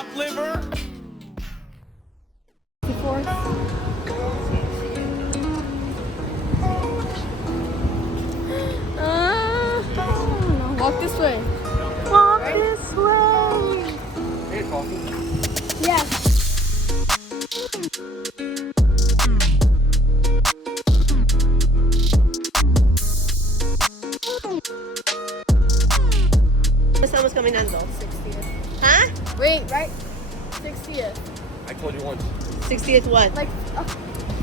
chop liver. Walk this way. Walk this way. Hey, coffee. Yes. What time was coming on though? 60th. Huh? Wait, right? 60th. I told you once. 60th what? Like,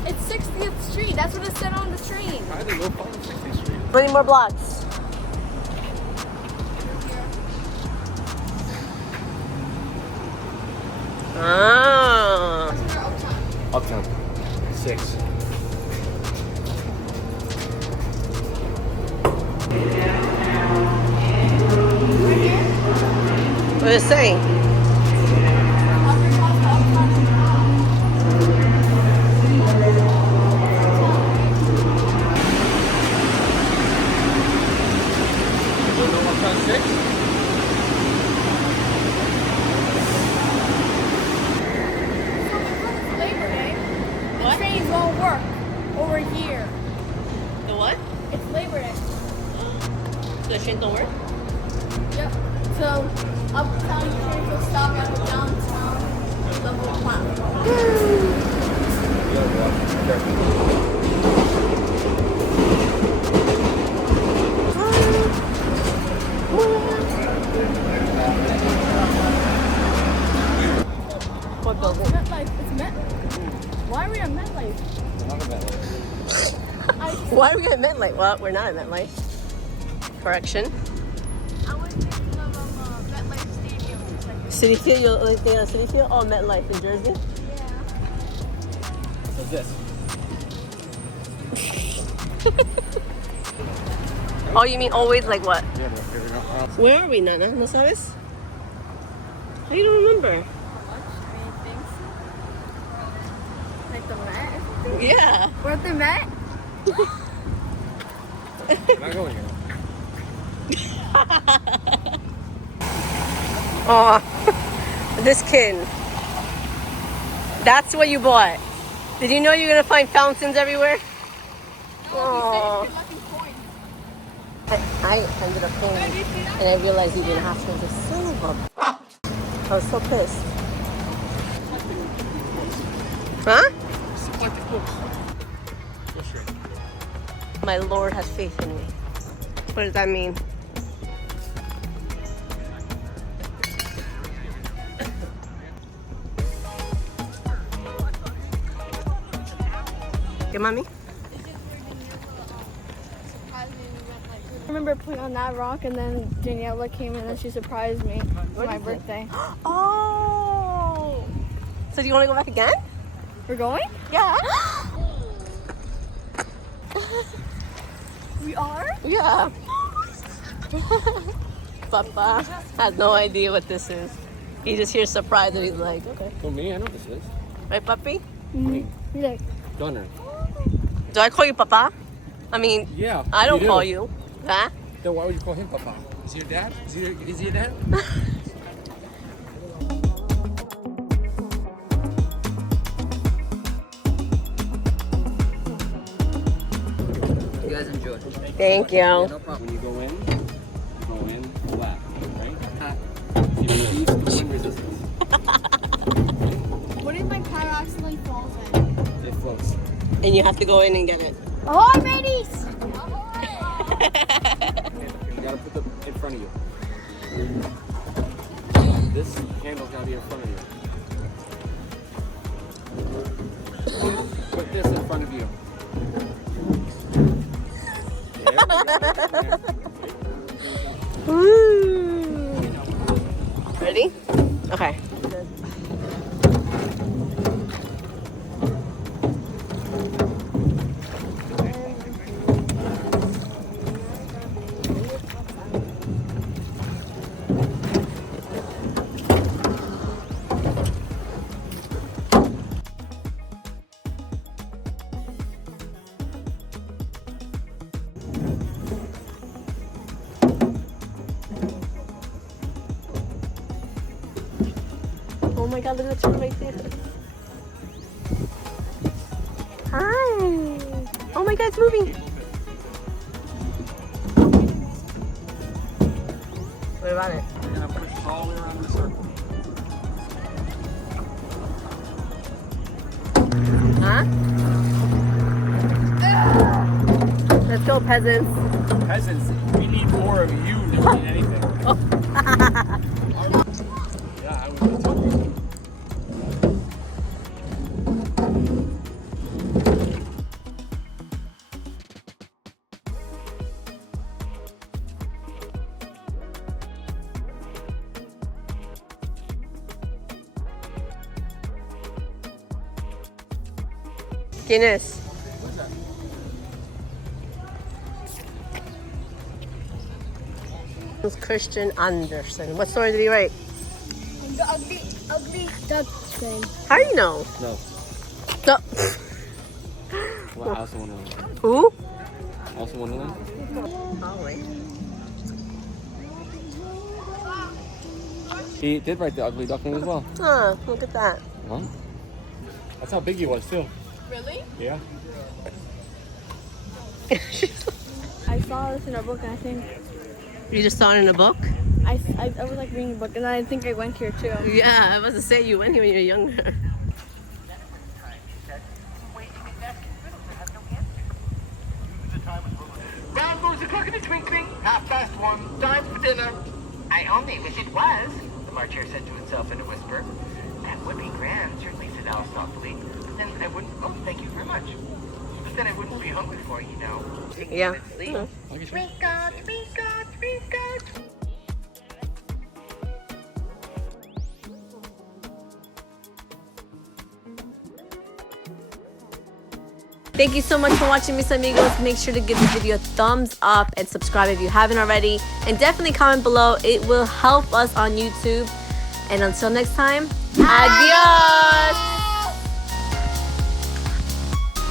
it's 60th Street. That's what it said on the train. I didn't know from 60th Street. How many more blocks? Ah. Uptown. 6. What did it say? You know Uptown 6? Labor Day. The What? trains won't work over here. The what? It's Labor Day. The train don't work? Yep. So, uptown trains will stop at the downtown level platform. What building? MetLife. It's Met. Why are we at MetLife? Why are we at MetLife? Well, we're not at MetLife. Correction. I was thinking of MetLife Stadium for a second. City Field? You only think of City Field? Oh, MetLife in Jersey? Yeah. What's this? Oh, you mean always like what? Yeah, but here we go. Where are we, Nana? ¿No sabes? How you don't remember? How much? Any things? Like the Met? Yeah. We're at the Met? We're not going here. Oh, this kid. That's what you bought. Did you know you're gonna find fountains everywhere? Oh. I ended up paying and I realized you didn't have to. I was like, son of a... I was so pissed. Huh? Go straight. My Lord has faith in me. What does that mean? ¿Qué, mami? I remember putting on that rock and then Daniela came and then she surprised me for my birthday. Oh! So do you want to go back again? We're going? Yeah. We are? Yeah. Papa has no idea what this is. He just hears surprise and he's like, okay. Well, me, I know what this is. Right, puppy? Mm-hmm. Like, Gunner. Do I call you Papa? I mean, Yeah. I don't do. call you. Huh? Then why would you call him Papa? Is he your dad? Is he your dad? You guys enjoy. Thank you. Yeah, no problem. When you go in flat, right? If you release, go in resistance. what if my car accidentally falls in? It floats. And you have to go in and get it. Ahoy, mateys! You gotta put them in front of you. This handle's gotta be in front of you. Put this in front of you. There we go. Woo. Ready? Okay. Oh my god, look at the turtle right there. Hi. Oh my god, it's moving. What about it? We're gonna push this all the way around the circle. Huh? Let's go, peasants. Peasants, we need more of you than anything. Yeah, I would too. Guinness. Christian Anderson. What story did he write? The ugly duck thing. How do you know? No. No. Well, I also want to learn. Who? I also want to learn. Probably. He did write the ugly duckling as well. Huh, look at that. Huh? That's how big he was too. Really? Yeah. I saw this in a book, and I think You just saw it in a book? I was like reading a book, and I think I went here too. Yeah, I was to say you went here when you were younger. Round goes the clock in a twinkling, 1:30, time for dinner. I only wish it was, the marcher said to itself in a whisper. That would be grand, certainly, said Alice thoughtfully. But then I wouldn't, oh, thank you very much. But then I wouldn't be hungry for it, you know. Yeah. Twinkle, twinkle, twinkle. Thank you so much for watching, mis amigos. Make sure to give this video a thumbs up and subscribe if you haven't already. And definitely comment below. It will help us on YouTube. And until next time, adios!